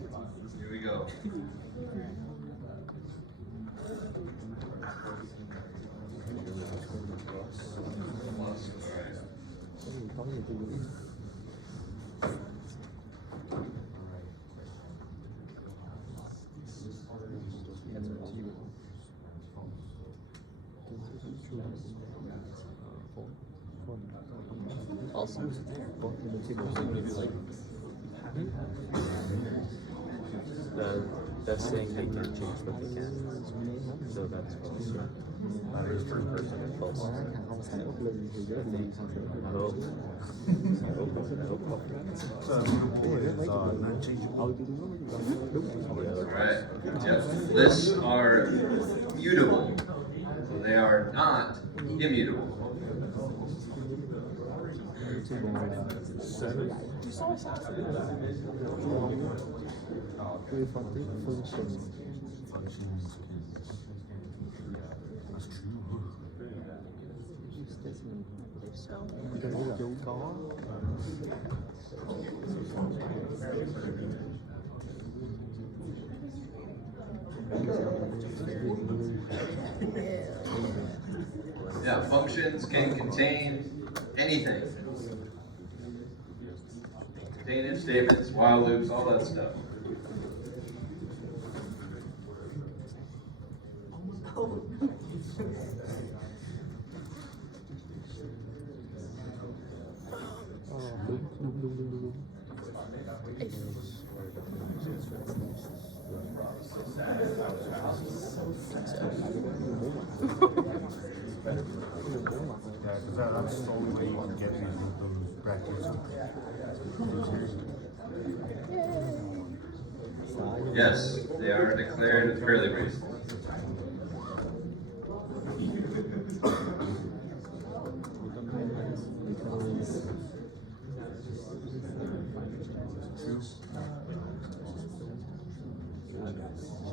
Here we go. Có gì tôi nghĩ. Also, that's saying they can change what they can. So that's false. First person is false. Không xài ốc lưng thì rất là I hope. Alright. Yep. Lists are mutable. So they are not immutable. Người phân tích function. Cái là chú có. Yeah, functions can contain anything. Contain if statements, while loops, all that stuff. Đúng. Yeah, because that's the only way you can get those brackets. Yes, they are declared with curly braces.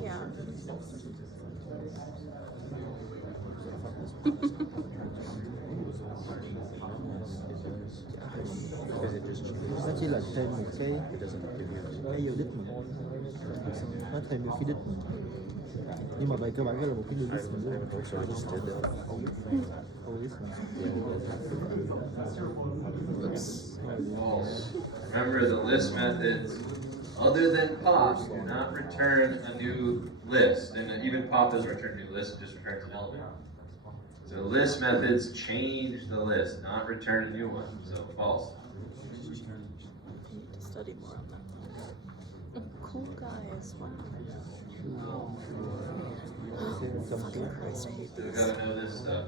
Yeah. Nó chỉ là thêm một cái vô đích mà nó thêm một cái đích mà. Nhưng mà về cơ bản cái là một cái new list mà đúng không? False. Remember, the list methods, other than pop, do not return a new list. And even pop doesn't return a new list, it just returns an element. So list methods change the list, not return a new one. So false. I need to study more on that. Cool guys. Fucking Christ, I hate So we these. gotta know this stuff.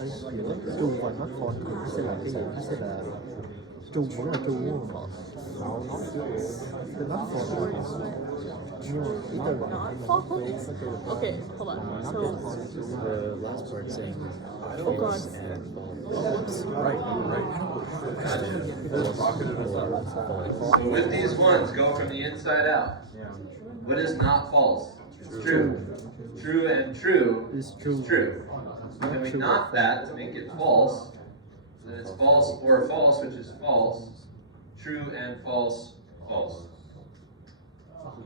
And true và not false thì nó sẽ là cái gì? Nó sẽ là true vẫn là true đúng không? Not false. Nhưng mà ý tôi là not false? Okay, hold on. So, The last part saying oh god. and Whoops. right. So with these ones, go from the inside out. What is not false? It's true. True and true It's true. is true. When we not that to make it false, then it's false or false, which is false. True and false, false.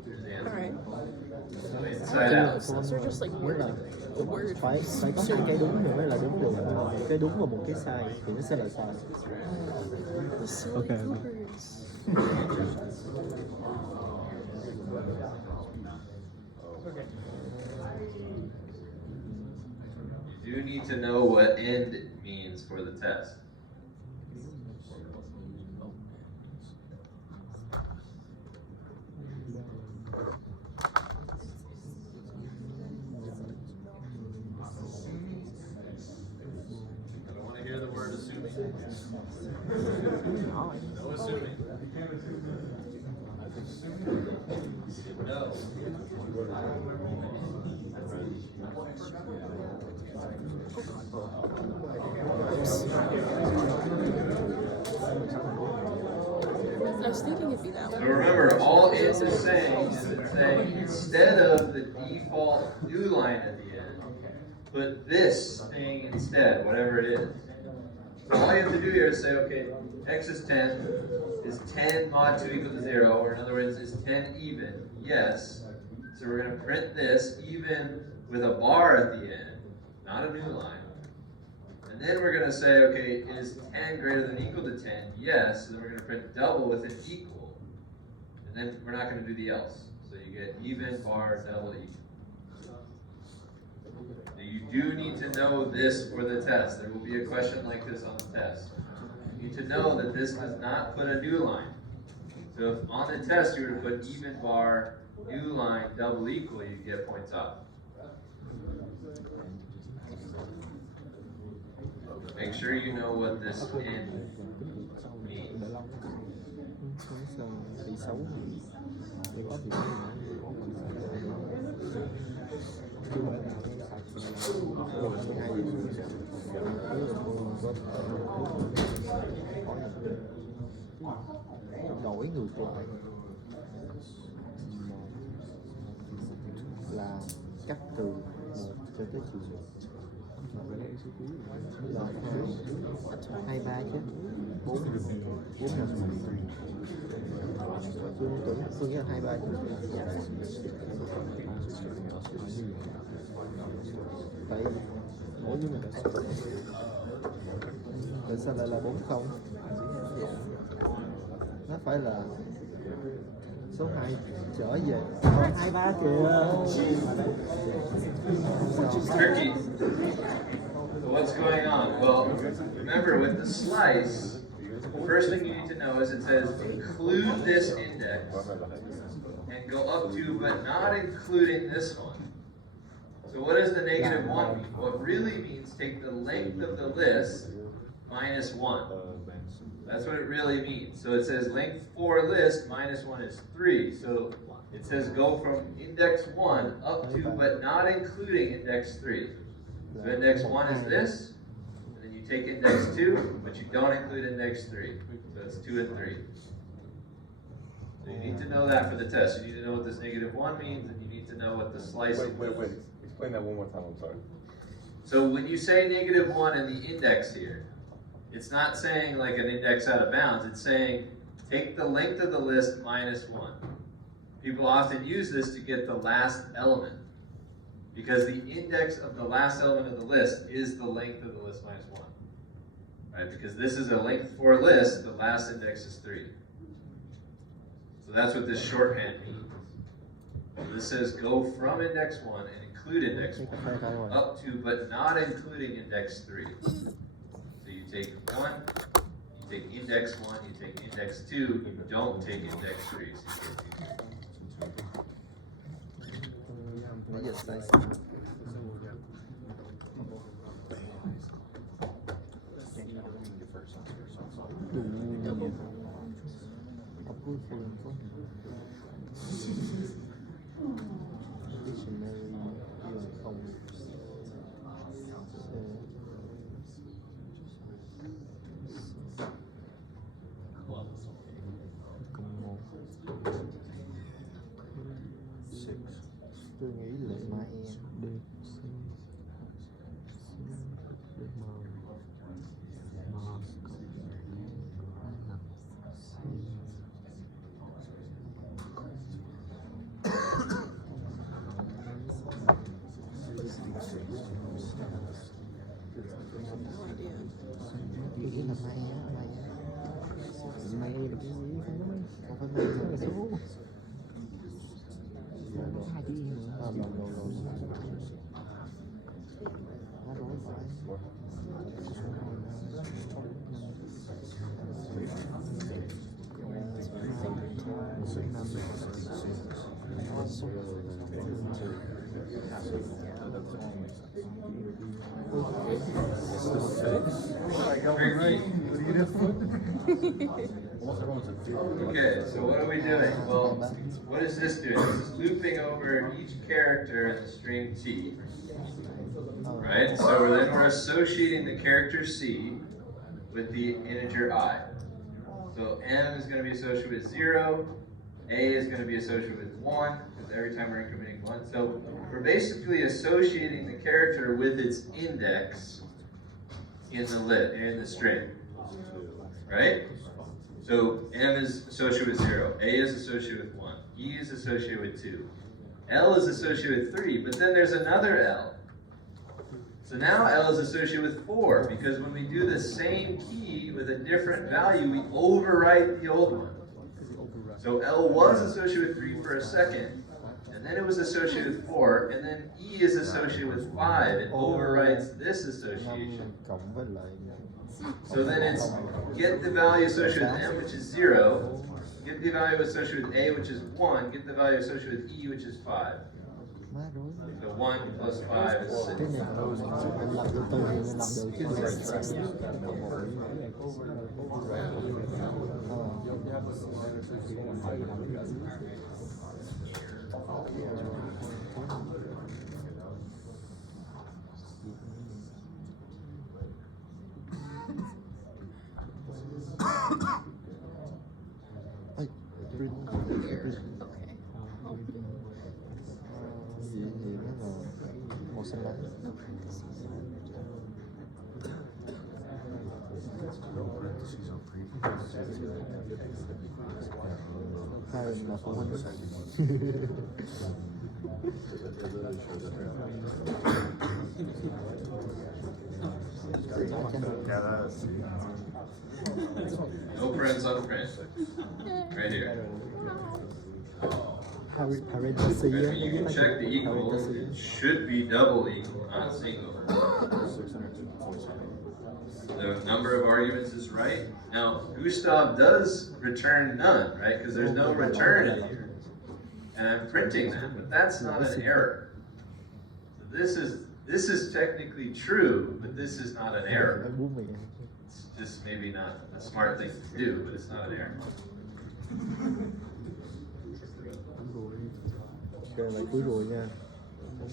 Here's the answer. Alright. So inside out. Those are just like Nghĩa là the word. phải có hai cái đúng thì mới là đúng được. Một cái đúng và một cái sai thì nó sẽ là sai. The silly Okay. Coopers. You do need to know what end means for the test. I don't want to hear the word assuming. No assuming. No. I was thinking it'd be that So one. remember, all it is saying is it's saying instead of the default new line at the end, put this thing instead, whatever it is. So all you have to do here is say, okay, x is 10. Is 10 mod 2 equal to 0? Or in other words, is 10 even? Yes. So we're going to print this even with a bar at the end, not a new line. And then we're going to say, okay, is 10 greater than or equal to 10? Yes. And then we're going to print double with an equal. And then we're not going to do the else. So you get even, bar, double, equal. Now you do need to know this for the test. There will be a question like this on the test. You need to know that this does not put a new line. So if on the test you were to put even, bar, new line, double, equal, you get points up. Make sure you know what this in means. Tỷ xấu để có thì đổi ngược lại là cắt từ 1 cho tới chiều là 2, 3 chứ 4 là Phương nghĩ là 2, 3 chứ tại mỗi với mình tại sao lại là 4 không? Nó phải là số 2 trở về 2, 3 kìa. Tricky. So what's going on? Well, remember with the slice, the first thing you need to know is it says include this index and go up to but not including this one. So what does the negative 1 mean? Well, it really means take the length of the list minus 1. That's what it really means. So it says length for list minus 1 is 3. So it says go from index 1 up to but not including index 3. So index 1 is this, and then you take index 2, but you don't include index 3. So it's 2 and 3. So you need to know that for the test. You need to know what this negative 1 means, and you need to know what the slicing means. Wait. Explain that one more time, I'm sorry. So when you say negative 1 in the index here, it's not saying like an index out of bounds. It's saying take the length of the list minus 1. People often use this to get the last element, because the index of the last element of the list is the length of the list minus 1. Right? Because this is a length for a list, the last index is 3. So that's what this shorthand means. So this says go from index 1 and include index 1 up to but not including index 3. So you take 1, you take index 1, you take index 2, you don't take index 3. So you get 2. Nãy giờ sai học cuối phường có dictionary yêu không cộng 1 tôi nghĩ là mai D No idea. tôi nghĩ là mai là cái gì không phải mai là số hai chữ gì nữa nó đối phải Okay, so what are we doing? Well, what is this doing? This is looping over each character in the string T. Right? So then we're associating the character C with the integer I. So M is going to be associated with 0. A is going to be associated with 1, because every time we're incrementing 1. So we're basically associating the character with its index in the string. Right? So M is associated with 0. A is associated with 1. E is associated with 2. L is associated with 3, but then there's another L. So now L is associated with 4, because when we do the same key with a different value, we overwrite the old one. So L was associated with 3 for a second, and then it was associated with 4, and then E is associated with 5. It overwrites this association. cộng với lại So then it's get the value associated with M, which is 0, get the value associated with A, which is 1, get the value associated with E, which is 5. má rối. So 1 plus 5 is 6. Cái này em làm từ từ thì em làm được chứ đừng ơi print gì nó là màu xanh lá hai là phụ huynh Yeah, that is. No prints on print. Right here. parentheses Right, when you can check the equal, it should be double equal, not single. The number of arguments is right. Now, Gustav does return none, right? Because there's no return in here. And I'm printing that, but that's not an error. So this is technically true, but this is not an error. bố mẹ It's just maybe not a smart thing to do, but it's not an error. kề lại cuối rồi nha.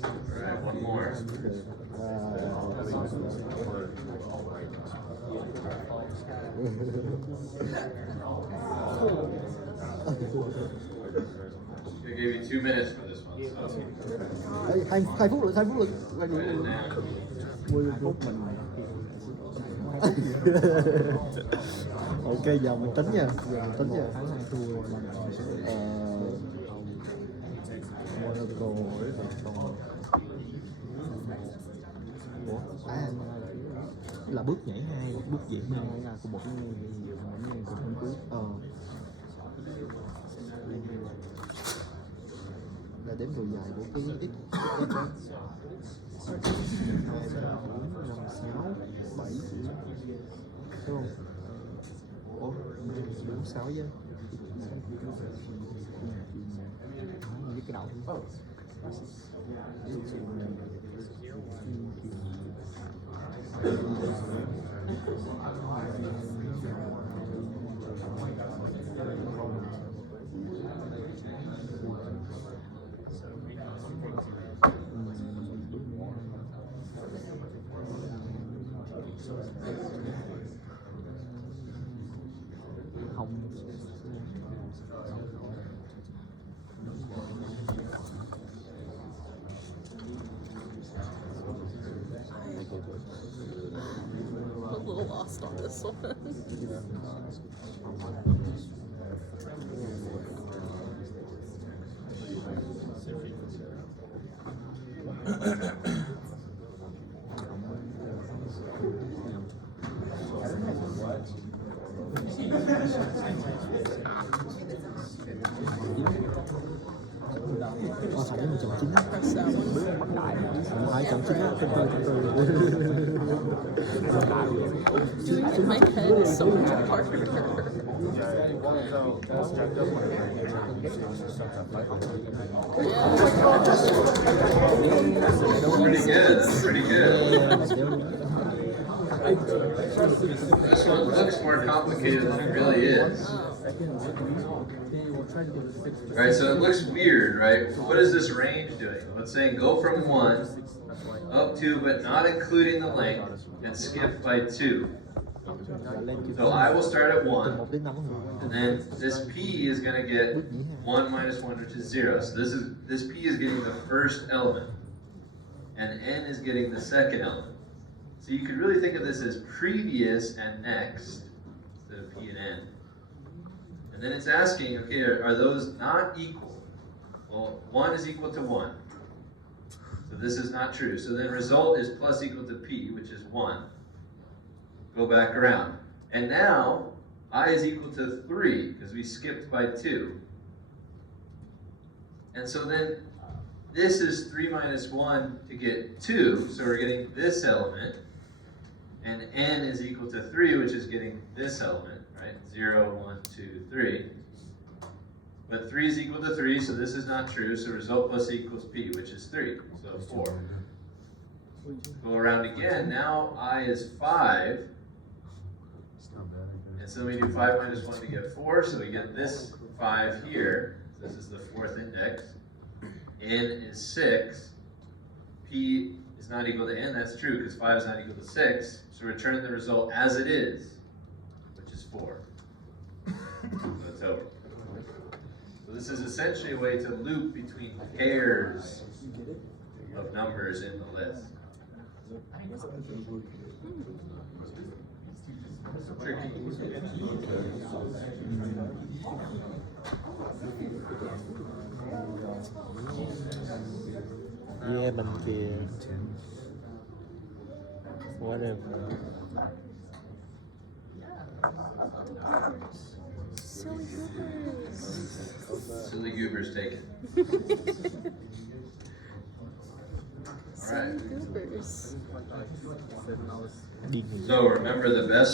Alright, one more. I gave you 2 minutes for this one, so hai phút rồi, 2 phút rồi. write it down. 10 phút mình. Ok, giờ mình tính nha. Monaco ủa là bước nhảy 2, bước diễn 2 là của một là đếm độ dài của cái x 2, 3, 4, 5, 6, 7 đúng không? Ủa 4, 6 chứ với cái đầu không I'm a little lost on this one. phải 1.9 Press that one. 2.9 từ Doing it in my head is so much harder. Yeah, so that's jacked up when Pretty good, that's pretty good. This one looks more complicated than it really is. Alright, so it looks weird, right? What is this range doing? Well, it's saying go from 1 up to, but not including the length, and skip by 2. Là lên cái So I will start at từ 1. 1 đến 5 người. And then this P is going to get 1 minus 1, which is 0. So this P is getting the first element. And N is getting the second element. So you could really think of this as previous and next, instead of P and N. And then it's asking, okay, are those not equal? Well, 1 is equal to 1. So this is not true. So then result is plus equal to P, which is 1. Go back around. And now, I is equal to 3, because we skipped by 2. And so then, this is 3 minus 1 to get 2, so we're getting this element. And N is equal to 3, which is getting this element, right? 0, 1, 2, 3. But 3 is equal to 3, so this is not true, so result plus equals P, which is 3, so 4. Go around again, now I is 5. It's not bad, I And guess. so we do 5 minus 1 to get 4, so we get this 5 here. This is the 4th index. N is 6. P is not equal to N, that's true, because 5 is not equal to 6. So return the result as it is, which is 4. So it's over. So this is essentially a way to loop between pairs of numbers in the list. Tricky. Yeah, bên kia. Whatever. Silly goobers. Silly goobers taken. Silly goobers. Đi nghỉ. So remember, the best